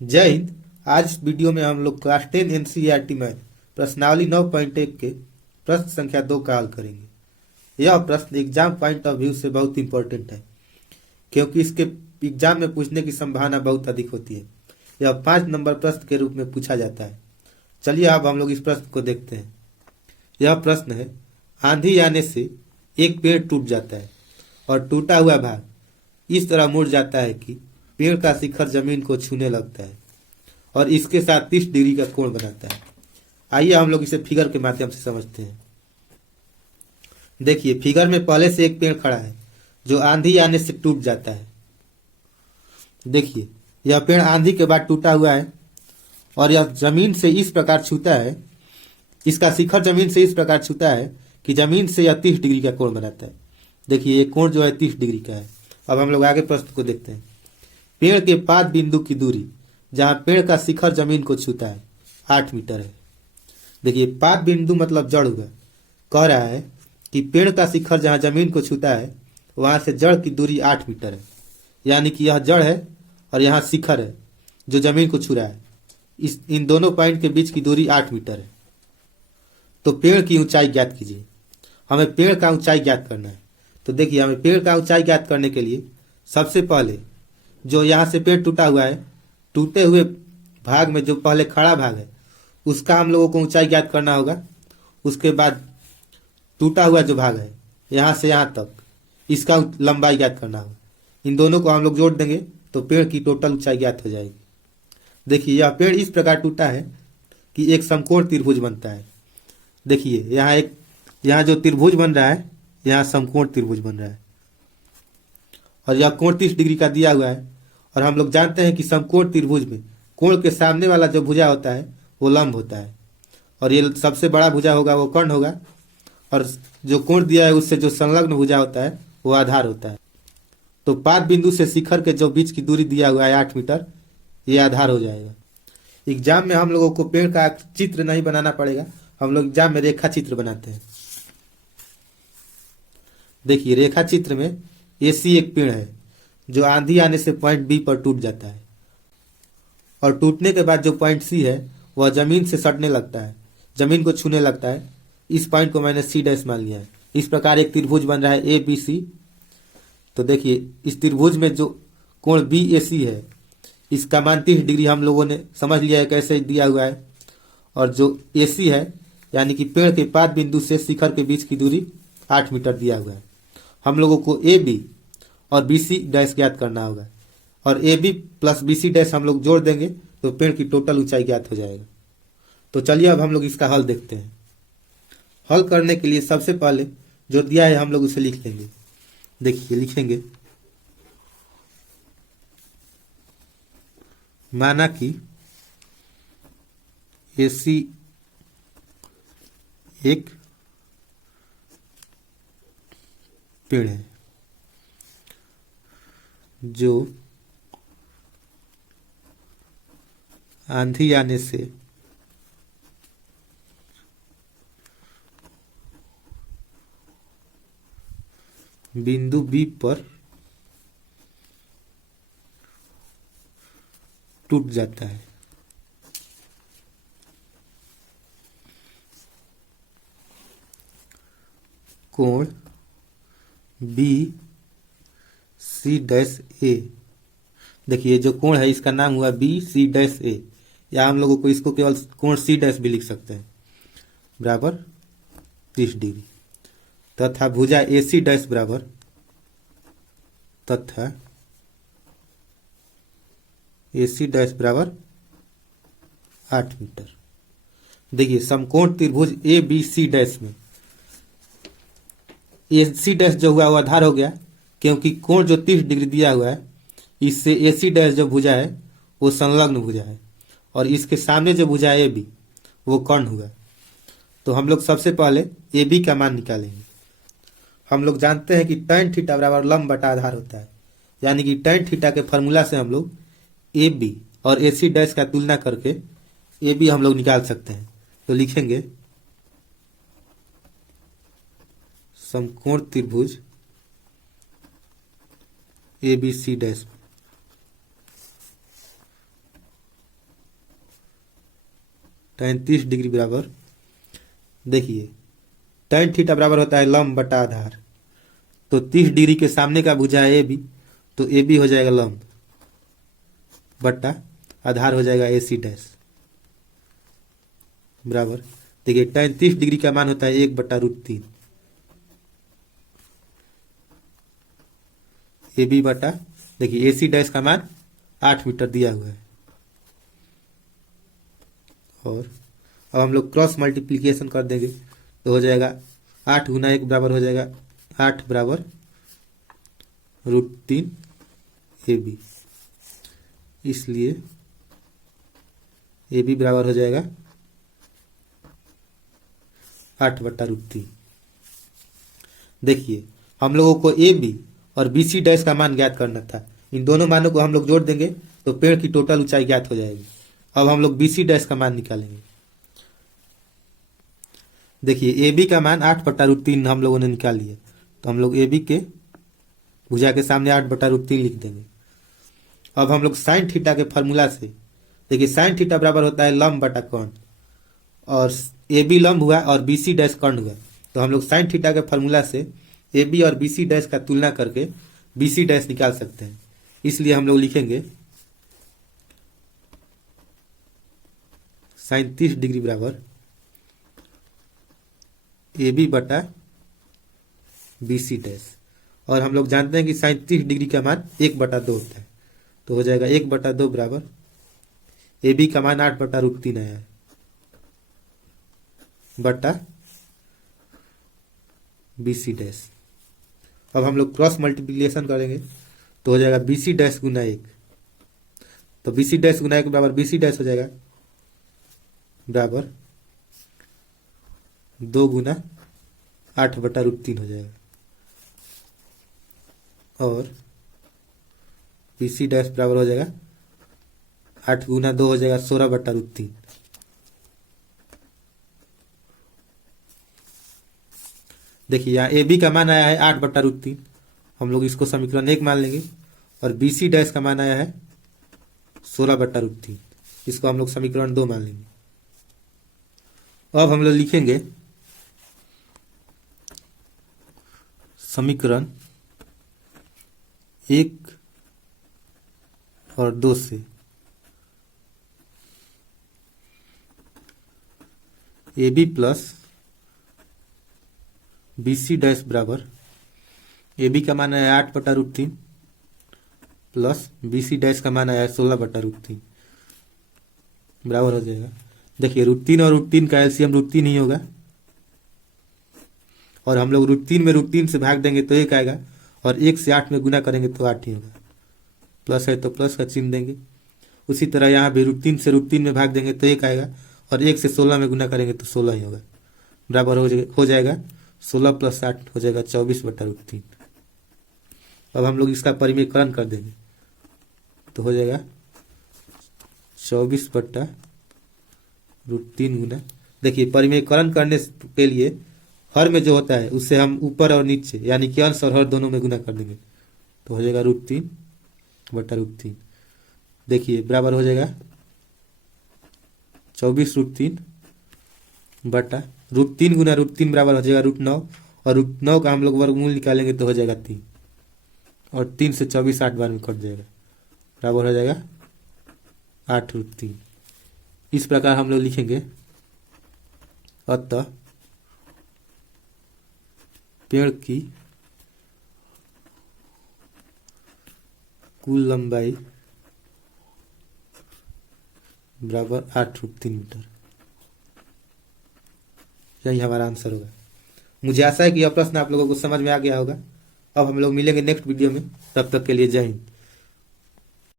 जय हिंद। आज इस वीडियो में हम लोग क्लास 10 एनसीईआरटी मैथ प्रश्नावली 9.1 के प्रश्न संख्या 2 का हल करेंगे। यह प्रश्न एग्जाम पॉइंट ऑफ व्यू से बहुत इंपॉर्टेंट है क्योंकि इसके एग्जाम में पूछने की संभावना बहुत अधिक होती है। यह 5 नंबर प्रश्न के रूप में पूछा जाता है। चलिए अब हम लोग इस प्रश्न को देखते हैं। यह प्रश्न है, आंधी आने से एक पेड़ टूट जाता है और टूटा हुआ भाग इस तरह मुड़ जाता है कि पेड़ का शिखर जमीन को छूने लगता है और इसके साथ 30 डिग्री का कोण बनाता है। आइए हम लोग इसे फिगर के माध्यम से समझते हैं। देखिए, फिगर में पहले से एक पेड़ खड़ा है जो आंधी आने से टूट जाता है। देखिए, यह पेड़ आंधी के बाद टूटा हुआ है और यह जमीन से इस प्रकार छूता है, इसका शिखर जमीन से इस प्रकार छूता है कि जमीन से यह 30 डिग्री का कोण बनाता है। देखिए, ये कोण जो है 30 डिग्री का है। अब हम लोग आगे प्रश्न को देखते हैं। पेड़ के पाद बिंदु की दूरी जहां पेड़ का शिखर जमीन को छूता है 8 मीटर है। देखिए, पाद बिंदु मतलब जड़ हुआ। कह रहा है कि पेड़ का शिखर जहां जमीन को छूता है वहां से जड़ की दूरी 8 मीटर है, यानी कि यह जड़ है और यहाँ शिखर है जो जमीन को छू रहा है। इन दोनों पॉइंट के बीच की दूरी 8 मीटर है। तो पेड़ की ऊंचाई ज्ञात कीजिए। हमें पेड़ का ऊंचाई ज्ञात करना है। तो देखिए, हमें पेड़ का ऊंचाई ज्ञात करने के लिए सबसे पहले जो यहाँ से पेड़ टूटा हुआ है, टूटे हुए भाग में जो पहले खड़ा भाग है उसका हम लोगों को ऊंचाई ज्ञात करना होगा। उसके बाद टूटा हुआ जो भाग है यहाँ से यहाँ तक, इसका लंबाई ज्ञात करना होगा। इन दोनों को हम लोग जोड़ देंगे तो पेड़ की टोटल ऊंचाई ज्ञात हो जाएगी। देखिए, यह पेड़ इस प्रकार टूटा है कि एक समकोण त्रिभुज बनता है। देखिए, यहाँ जो त्रिभुज बन रहा है, यहाँ समकोण त्रिभुज बन रहा है और यह कोण 30 डिग्री का दिया हुआ है। और हम लोग जानते हैं कि समकोण त्रिभुज में कोण के सामने वाला जो भुजा होता है वो लंब होता है और ये सबसे बड़ा भुजा होगा वो कर्ण होगा और जो कोण दिया है उससे जो संलग्न भुजा होता है वो आधार होता है। तो पाद बिंदु से शिखर के जो बीच की दूरी दिया हुआ है 8 मीटर, ये आधार हो जाएगा। एग्जाम में हम लोगों को पेड़ का चित्र नहीं बनाना पड़ेगा, हम लोग एग्जाम में रेखा चित्र बनाते हैं। देखिए, रेखा चित्र में एसी एक पेड़ है जो आंधी आने से पॉइंट बी पर टूट जाता है और टूटने के बाद जो पॉइंट सी है वह जमीन से सटने लगता है, जमीन को छूने लगता है। इस पॉइंट को मैंने सी डैश मान लिया है। इस प्रकार एक त्रिभुज बन रहा है ए बी सी। तो देखिए, इस त्रिभुज में जो कोण बी ए सी है इसका मान 30 डिग्री हम लोगों ने समझ लिया है कैसे दिया हुआ है। और जो ए सी है यानी कि पेड़ के पाद बिंदु से शिखर के बीच की दूरी 8 मीटर दिया हुआ है। हम लोगों को ए बी और बी सी डैश ज्ञात करना होगा और A B plus B C dash हम लोग जोड़ देंगे तो पेड़ की टोटल ऊंचाई ज्ञात हो जाएगा। तो चलिए अब हम लोग इसका हल देखते हैं। हल करने के लिए सबसे पहले जो दिया है हम लोग उसे लिख लेंगे। देखिए, लिखेंगे माना कि एसी एक पेड़ है जो आंधी आने से बिंदु बी पर टूट जाता है। कोण बी सी डैश ए। देखिए, जो कोण है इसका नाम हुआ बी सी डैश ए, या हम लोगों को इसको केवल कोण सी डैश भी लिख सकते हैं, बराबर 30 डिग्री। तथा भुजा ए सी डैश बराबर तथा ए सी डैश बराबर 8 मीटर। देखिए, समकोण त्रिभुज ए बी सी डैश में ए सी डैश जो हुआ वो आधार हो गया क्योंकि कोण जो 30 डिग्री दिया हुआ है इससे ए सी डैश जो भुजा है वो संलग्न भुजा है और इसके सामने जो भुजा है ए बी वो कर्ण हुआ। तो हम लोग सबसे पहले ए बी का मान निकालेंगे। हम लोग जानते हैं कि tan थीटा बराबर लंब बटा आधार होता है, यानी कि tan थीटा के फॉर्मूला से हम लोग ए बी और ए सी डैश का तुलना करके ए बी हम लोग निकाल सकते हैं। तो लिखेंगे समकोण त्रिभुज A B C dash tan 30 degree बराबर, देखिए tan थीटा बराबर होता है लंब बटा आधार। तो 30 डिग्री के सामने का भुजा है ए बी, तो ए बी हो जाएगा लंब बटा आधार हो जाएगा AC डैश बराबर, देखिए tan 30 डिग्री का मान होता है 1/√3 ए बी बटा, देखिए AC डैश का मान 8 मीटर दिया हुआ है। और अब हम लोग क्रॉस मल्टीप्लीकेशन कर देंगे तो हो जाएगा 8 गुना 1 बराबर हो जाएगा 8 बराबर √3 AB, इसलिए AB बराबर हो जाएगा 8/√3। देखिए हम लोगों को AB और BC डैश का मान ज्ञात करना था, इन दोनों मानों को हम लोग जोड़ देंगे तो पेड़ की टोटल ऊंचाई ज्ञात हो जाएगी। अब हम लोग BC डैश का मान निकालेंगे। देखिए AB का मान 8/√3 हम लोगों ने निकाल लिया, तो हम लोग AB के भुजा के सामने 8/√3 लिख देंगे। अब हम लोग साइन थीटा के फॉर्मूला से, देखिए साइन थीटा बराबर होता है लंब बटा कर्ण, और AB लंब हुआ और BC डैश कर्ण हुआ, तो हम लोग साइन थीटा के फॉर्मूला से AB और BC डैश का तुलना करके BC डैश निकाल सकते हैं। इसलिए हम लोग लिखेंगे साइन 30 डिग्री बराबर AB बटा BC डैश, और हम लोग जानते हैं कि साइन 30 डिग्री का मान 1/2 होता है, तो हो जाएगा 1/2 बराबर AB का मान 8/√3 आया है बटा BC डैश। अब हम लोग क्रॉस मल्टीप्लिकेशन करेंगे तो हो जाएगा BC डैश गुना 1, तो BC डैश गुना 1 बराबर BC डैश हो जाएगा बराबर 2 गुना 8/√3 हो जाएगा, और BC डैश बराबर हो जाएगा 8 गुना 2 हो जाएगा 16/√3। देखिए यहाँ AB का मान आया है 8/√3, हम लोग इसको समीकरण 1 मान लेंगे, और BC डैश का मान आया है 16/√3, इसको हम लोग समीकरण 2 मान लेंगे। अब हम लोग लिखेंगे समीकरण 1 और 2 से AB प्लस BC डैश बराबर, AB का मान आया 8/√3 प्लस BC डैश का मान आया 16/√3 बराबर हो जाएगा, देखिए √3 और √3 का एलसीएम √3 ही होगा, और हम लोग √3 में √3 से भाग देंगे तो 1 आएगा, और 1 से 8 में गुना करेंगे तो 8 ही होगा, प्लस है तो प्लस का चिन्ह देंगे। उसी तरह यहाँ भी √3 से √3 में भाग देंगे तो 1 आएगा, और 1 से 16 में गुना करेंगे तो 16 ही होगा, बराबर हो जाएगा 16 + 8 हो जाएगा 24/√3। अब हम लोग इसका परिमेयकरण कर देंगे तो हो जाएगा 24/√3 गुना, देखिए परिमेयकरण करने के लिए हर में जो होता है उससे हम ऊपर और नीचे यानी कि अंश और हर दोनों में गुना कर देंगे, तो हो जाएगा √3/√3। देखिए बराबर हो जाएगा 24√3 बटा √3 गुना √3 बराबर हो जाएगा √9, और √9 का हम लोग वर्गमूल निकालेंगे तो हो जाएगा 3, और 3 से 24 8 बार में कट जाएगा, बराबर हो जाएगा 8√3। इस प्रकार हम लोग लिखेंगे, अतः पेड़ की कुल लंबाई बराबर 8√3 मीटर। यही हमारा आंसर होगा। मुझे आशा है कि यह प्रश्न आप लोगों को समझ में आ गया होगा। अब हम लोग मिलेंगे नेक्स्ट वीडियो में, तब तक के लिए जय हिंद।